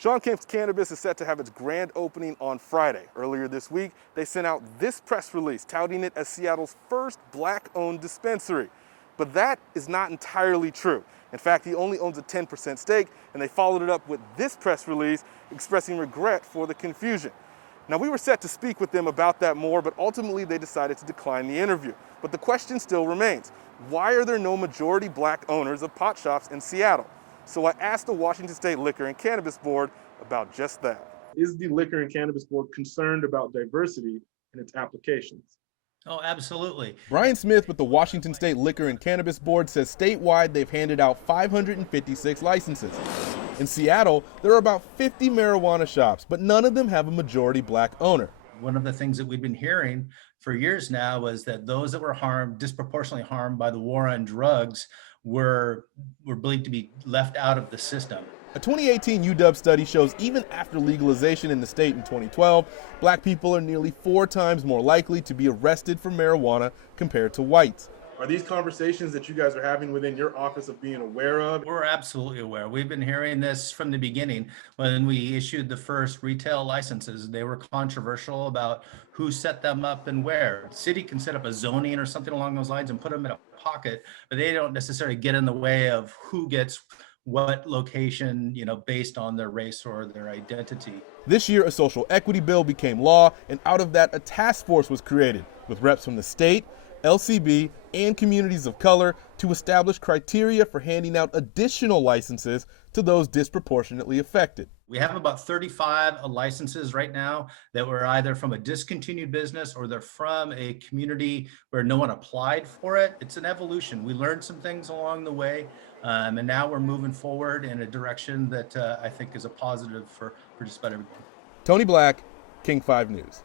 Shawn Kemp's Cannabis is set to have its grand opening on Friday. Earlier this week, they sent out this press release touting it as Seattle's first black-owned dispensary. But that is not entirely true. In fact, he only owns a 10% stake, and they followed it up with this press release expressing regret for the confusion. Now, we were set to speak with them about that more, but ultimately they decided to decline the interview. But the question still remains, why are there no majority black owners of pot shops in Seattle? So I asked the Washington State Liquor and Cannabis Board about just that. Is the Liquor and Cannabis Board concerned about diversity in its applications? Oh, absolutely. Brian Smith with the Washington State Liquor and Cannabis Board says statewide they've handed out 556 licenses. In Seattle, there are about 50 marijuana shops, but none of them have a majority black owner. One of the things that we've been hearing for years now was that those that were disproportionately harmed by the war on drugs were believed to be left out of the system. A 2018 UW study shows even after legalization in the state in 2012, black people are nearly 4 times more likely to be arrested for marijuana compared to whites. Are these conversations that you guys are having within your office of being aware of? We're absolutely aware. We've been hearing this from the beginning. When we issued the first retail licenses, they were controversial about who set them up and where. The city can set up a zoning or something along those lines and put them in a pocket, but they don't necessarily get in the way of who gets what location, based on their race or their identity. This year, a social equity bill became law, and out of that, a task force was created with reps from the state, LCB, and communities of color to establish criteria for handing out additional licenses to those disproportionately affected. We have about 35 licenses right now that were either from a discontinued business or they're from a community where no one applied for it. It's an evolution. We learned some things along the way, and now we're moving forward in a direction that I think is a positive for just about everyone. Tony Black, King 5 News.